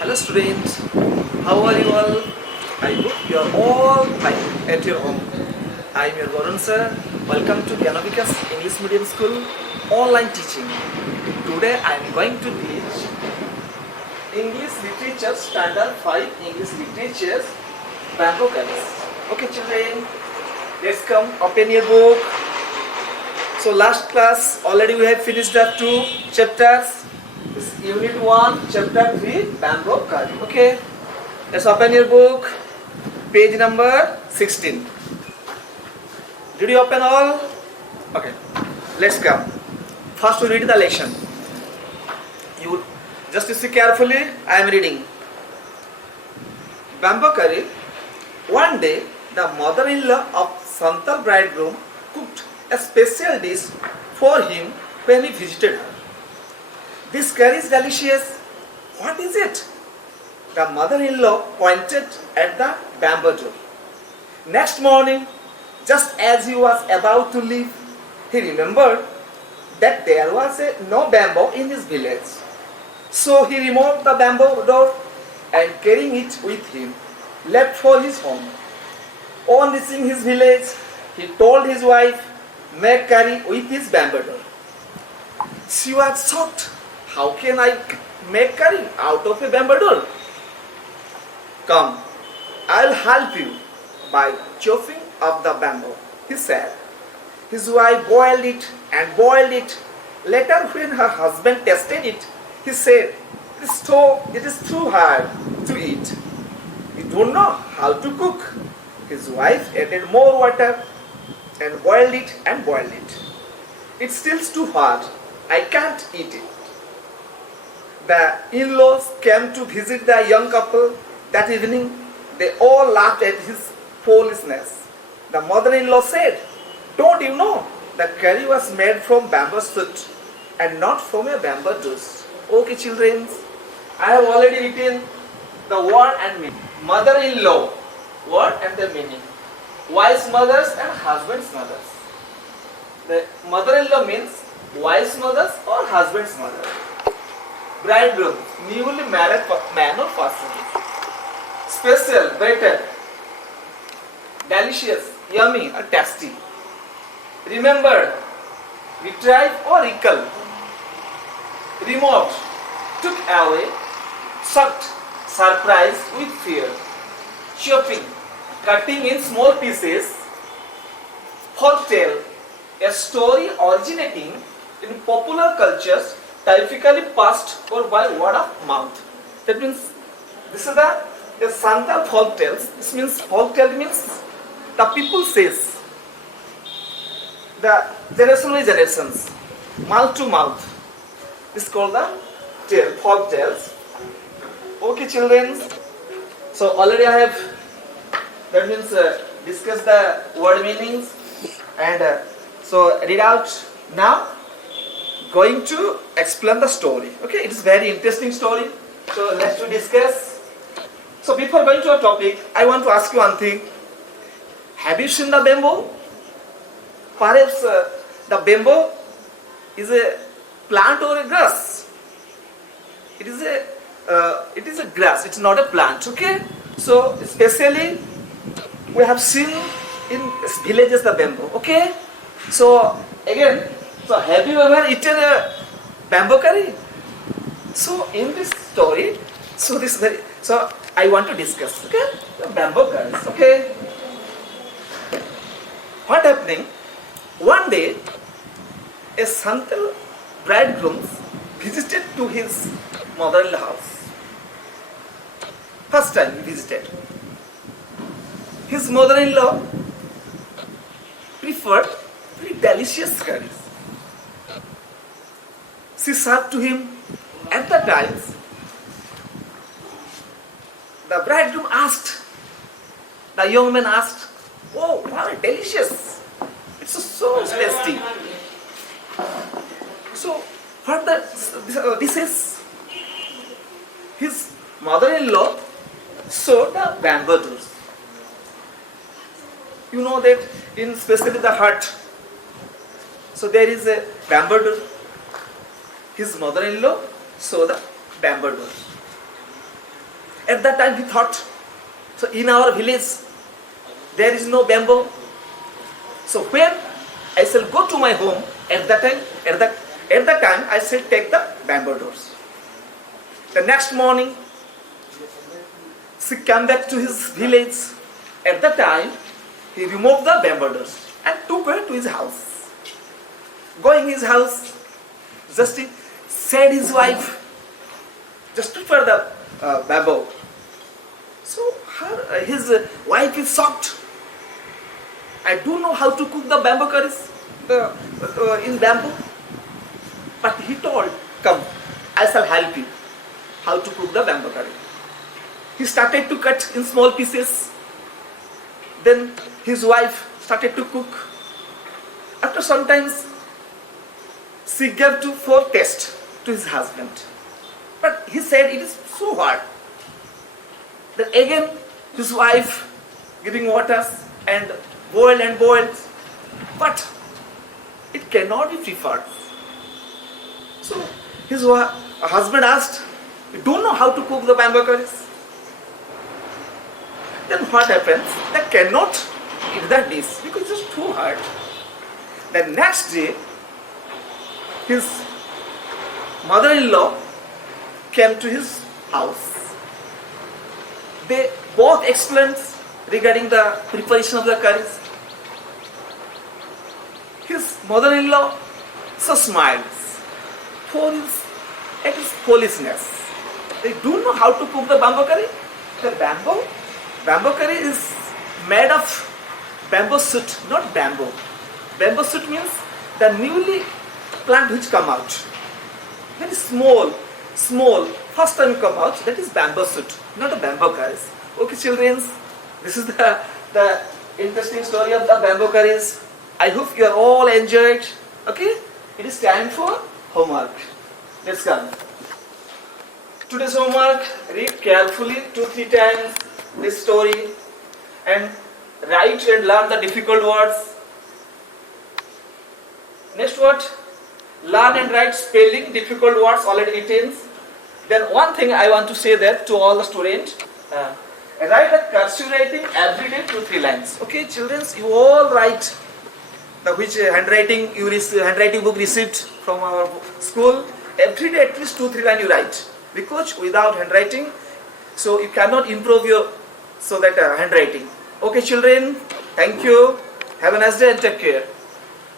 Hello students, how are you all? I hope you are all fine at your home. I am your Varun sir. Welcome to Gyanavikas English Medium School online teaching. Today I am going to teach English Literature Standard 5 English Literature Bamboo Calyx. Okay children, let's come open your book. So last class already we have finished the 2 chapters. This is Unit 1, Chapter 3, Bamboo Calyx. Okay, let's open your book, page number 16. Did you open all? Okay, let's come. First we read the lesson. You just listen carefully. I am reading. Bamboo Calyx. One day, the mother-in-law of Santal bridegroom cooked a special dish for him when he visited her. This curry is delicious. What is it? The mother-in-law pointed at the bamboo door. Next morning, just as he was about to leave, he remembered that there was no bamboo in his village. So he removed the bamboo door and carrying it with him, left for his home. On reaching his village, he told his wife, make curry with his bamboo door. She was shocked. How can I make curry out of a bamboo door? Come, I'll help you by chopping up the bamboo, he said. His wife boiled it and boiled it. Later, when her husband tasted it, he said, it is too hard to eat. You don't know how to cook. His wife added more water and boiled it and boiled it. It's still too hard. I can't eat it. The in-laws came to visit the young couple that evening. They all laughed at his foolishness. The mother-in-law said, don't you know the curry was made from bamboo shoot and not from a bamboo juice? Okay children, I have already written the word and meaning. Mother-in-law, word and the meaning. Wife's mothers and husband's mothers. The mother-in-law means wife's mothers or husband's mother. Bridegroom, newly married man or person. Special, better. Delicious, yummy or tasty. Remember, retrieve or recall. Removed, took away, shocked, surprised with fear. Chopping, cutting in small pieces. Folktale, a story originating in popular cultures typically passed or by word of mouth. That means this is the Santal folk tales. This means folk tale means the people says, the generations, mouth to mouth. This is called the tale, folk tales. Okay children, so already I have, that means discussed the word meanings and so read out now. Going to explain the story. Okay, it is very interesting story. So let's discuss. So before going to our topic, I want to ask you one thing. Have you seen the bamboo? Perhaps the bamboo is a plant or a grass. It is a grass. It's not a plant. Okay. So especially we have seen in villages the bamboo. Okay. So again. So have you ever eaten a bamboo curry? So in this story, so I want to discuss, okay, the bamboo curries, okay. What happening? One day, a Santal bridegroom visited to his mother-in-law house. First time he visited. His mother-in-law preferred very delicious curries. She served to him. At the time, the bridegroom asked, the young man asked, oh, wow, delicious. It's so tasty. So, what this is, his mother-in-law sewed the bamboo doors. You know that in especially the hut, so there is a bamboo door. His mother-in-law sewed the bamboo door. At that time he thought, so in our village there is no bamboo. So when I shall go to my home, at that time I shall take the bamboo doors. The next morning she came back to his village. At that time he removed the bamboo doors and took her to his house. Going his house, just he said his wife, just for the bamboo. So his wife is shocked. I don't know how to cook the bamboo curries in bamboo. But he told, come, I shall help you how to cook the bamboo curry. He started to cut in small pieces. Then his wife started to cook. After some time, she gave for taste to his husband. But he said it is so hard. Then again his wife giving water and boiled. But it cannot be preferred. So his husband asked, you don't know how to cook the bamboo curries? Then what happens? They cannot eat that dish because it's too hard. The next day, his mother-in-law came to his house. They both explained regarding the preparation of the curries. His mother-in-law so smiles. For it is foolishness. They don't know how to cook the bamboo curry. The bamboo curry is made of bamboo shoot, not bamboo. Bamboo shoot means the newly plant which come out. Very small, first time come out, that is bamboo shoot, not a bamboo curries. Okay children, this is the interesting story of the bamboo curries. I hope you are all enjoyed. Okay, it is time for homework. Let's come. Today's homework, read carefully 2-3 times this story and write and learn the difficult words. Next what? Learn and write spelling difficult words already written. Then one thing I want to say that to all the students, write the cursive writing every day 2-3 lines. Okay children, you all write the which handwriting book received from our school. Every day at least 2-3 lines you write. Because without handwriting, so you cannot improve your handwriting. Okay children, thank you. Have a nice day and take care.